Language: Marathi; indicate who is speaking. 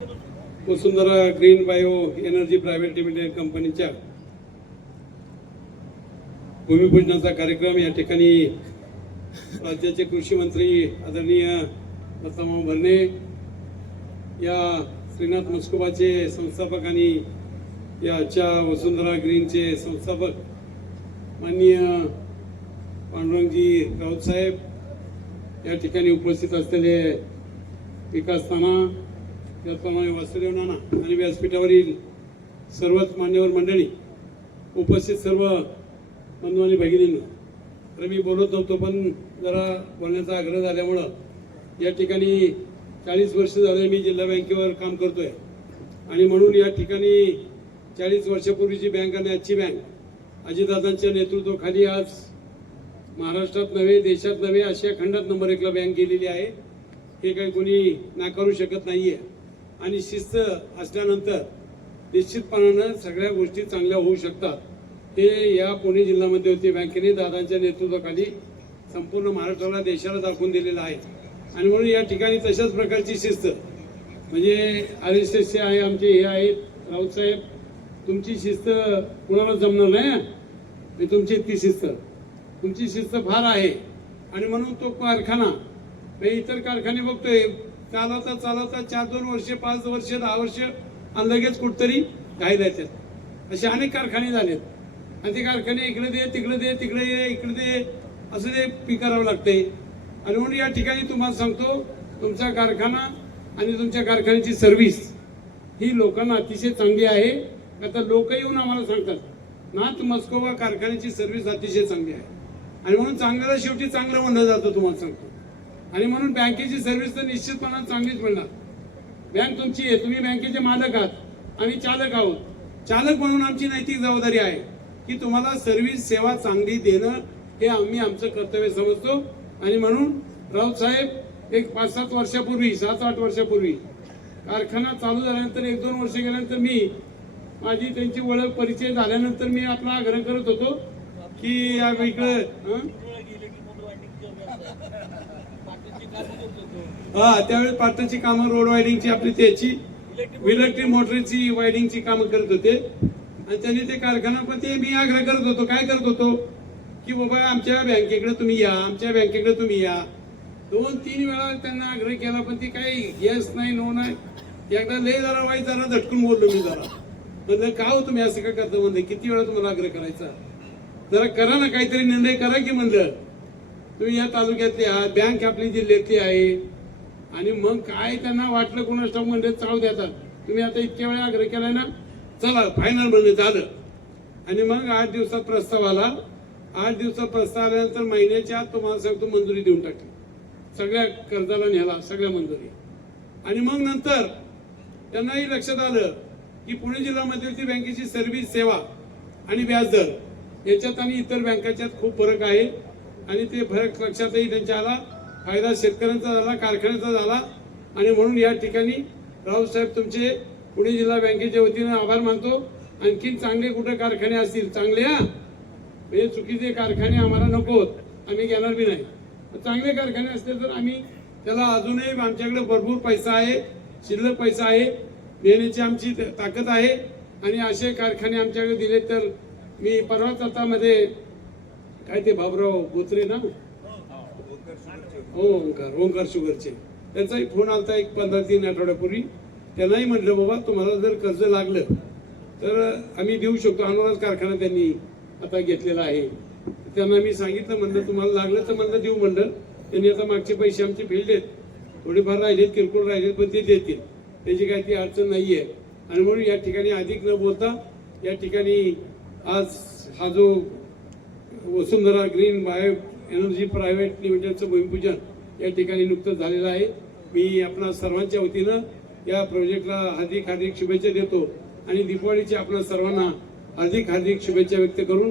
Speaker 1: Vasundhara green bio energy private limited कंपनीच्या भूमिपूजनाचा कार्यक्रम या ठिकाणी राज्याचे कृषी मंत्री आदरणीय दत्ताभाऊ भरणे या श्रीनाथ मस्कोबाचे संस्थापक आणि याच्या वसुंधरा ग्रीनचे संस्थापक माननीय पांडुरंगजी राऊत साहेब या ठिकाणी उपस्थित असलेले विकास त्याचप्रमाणे वासुदेव नाना आणि व्यासपीठावरील सर्वच मान्यवर मंडळी उपस्थित सर्व बंधू आणि भगिनींना. तर मी बोलत नव्हतो पण जरा बोलण्याचा आग्रह झाल्यामुळं या ठिकाणी चाळीस वर्ष झाले मी जिल्हा बँकेवर काम करतोय. आणि म्हणून या ठिकाणी चाळीस वर्षापूर्वीची बँक आणि आजची बँक. अजितदादांच्या नेतृत्वाखाली आज महाराष्ट्रात नव्हे देशात नव्हे आशिया खंडात नंबर एकला बँक गेलेली आहे. हे काही कोणी नाकारू शकत नाही आहे आणि शिस्त असल्यानंतर निश्चितपणानं सगळ्या गोष्टी चांगल्या होऊ शकतात. ते या पुणे जिल्ह्यामध्ये होते. बँकेने दादांच्या नेतृत्वाखाली संपूर्ण महाराष्ट्राला देशाला दाखवून दिलेलं आहे. आणि म्हणून या ठिकाणी तशाच प्रकारची शिस्त. म्हणजे आर एस एसचे आहे आमचे हे आहेत राऊत साहेब तुमची शिस्त कुणाला जमणार नाही हं? तुमची ती शिस्त. तुमची शिस्त फार आहे. आणि म्हणून तो कारखाना इतर कारखाने बघतोय. चालवता चालवता चार दोन वर्ष पाच वर्ष दहा वर्ष आणि लगेच कुठतरी घाई येतात. असे अनेक कारखाने झालेत. आणि ते कारखाने इकडे दे तिकडे दे तिकडे ये इकडे दे असं ते पी करावं लागतंय. आणि म्हणून या ठिकाणी तुम्हाला सांगतो तुमचा कारखाना आणि तुमच्या कारखान्याची सर्व्हिस ही लोकांना अतिशय चांगली आहे. आता लोक येऊन आम्हाला सांगतात नाथ मस्कोवा कारखान्याची सर्व्हिस अतिशय चांगली आहे. आणि म्हणून चांगल्याला शेवटी चांगलं म्हणलं जातं तुम्हाला सांगतो. आणि म्हणून बँकेची सर्व्हिस तर निश्चितपणाने चांगलीच मिळणार. बँक तुमची आहे तुम्ही बँकेचे मालक आहात आम्ही चालक आहोत. चालक म्हणून आमची नैतिक जबाबदारी आहे की तुम्हाला सर्व्हिस सेवा चांगली देणं हे आम्ही आमचं कर्तव्य समजतो. आणि म्हणून राऊत साहेब एक पाच सात वर्षापूर्वी सात आठ वर्षापूर्वी कारखाना चालू झाल्यानंतर एक दोन वर्ष गेल्यानंतर मी माझी त्यांची ओळख परिचय झाल्यानंतर मी आपला आग्रह करत होतो की या इकडं हा त्यावेळेस पाटणाची कामं रोड वायडिंगची आपली त्याची. इलेक्ट्रिक मोटरची वायडिंगची कामं करत होते. आणि त्यांनी ते कारखाना पण ते मी आग्रह करत होतो. काय करत होतो? की बाबा आमच्या बँकेकडे तुम्ही या आमच्या बँकेकडे तुम्ही या. दोन तीन वेळा त्यांना आग्रह केला पण ते काही येस नाही नो नाही. एकदा लय जरा वाईट जरा झटकून बोललो मी जरा. म्हणलं का हो तुम्ही असं का करता? म्हणलं किती वेळा तुम्हाला आग्रह करायचा? जरा करा ना काहीतरी निर्णय करा की म्हणलं. तुम्ही या तालुक्यातले आहात बँक आपली जिल्ह्यातली आहे. आणि मग काय त्यांना वाटलं कोणास स्टॉक म्हणजे चाव देतात तुम्ही आता इतक्या वेळा आग्रह केलाय ना चला फायनल म्हणजे झालं. आणि मग आठ दिवसात प्रस्ताव आला. आठ दिवसात प्रस्ताव आल्यानंतर महिन्याच्या आत तुम्हाला सांगतो मंजुरी देऊन टाकली सगळ्या कर्जाला न्याला सगळ्या मंजुरी. आणि मग नंतर त्यांनाही लक्षात आलं की पुणे जिल्हा मध्यवर्ती बँकेची सर्व्हिस सेवा आणि व्याजदर याच्यात आणि इतर बँकाच्यात खूप फरक आहे. आणि ते फरक लक्षातही त्यांच्या आला. फायदा शेतकऱ्यांचा झाला कारखान्याचा झाला. आणि म्हणून या ठिकाणी रावसाहेब तुमचे पुणे जिल्हा बँकेच्या वतीनं आभार मानतो. आणखीन चांगले कुठे कारखाने असतील? चांगले हा? म्हणजे चुकीचे कारखाने आम्हाला नकोत आम्ही घेणार बी नाही. चांगले कारखाने असले तर आम्ही त्याला अजूनही आमच्याकडे भरपूर पैसा आहे. शिल्लक पैसा आहे. देण्याची आमची त- ताकद आहे. आणि असे कारखाने आमच्याकडे दिले तर मी परवाच आता मध्ये काय ते बाबराव बोत्रे ना हो ओंकार ओंकार शुगरचे. त्यांचाही फोन आलता एक पंधरा तीन आठवड्यापूर्वी. त्यांनाही म्हटलं बाबा तुम्हाला जर कर्ज लागलं तर आम्ही देऊ शकतो. अनुराज कारखाना त्यांनी आता घेतलेला आहे. त्यांना मी सांगितलं म्हणलं तुम्हाला लागलं तर म्हणलं देऊ म्हणलं त्यांनी आता मागचे पैसे आमचे फेडलेत. थोडेफार राहिलेत किरकोळ राहिलेत पण ते देतील. त्याची काही ती अडचण नाही आहे आणि म्हणून या ठिकाणी अधिक न बोलता या ठिकाणी आज हा जो Vasundhara green bio energy private लिमिटेडचं भूमिपूजन या ठिकाणी नुकतंच झालेलं आहे. मी आपणा सर्वांच्या वतीनं या प्रोजेक्टला हार्दिक हार्दिक शुभेच्छा देतो आणि दिवाळीच्या आपल्या सर्वांना हार्दिक हार्दिक शुभेच्छा व्यक्त करून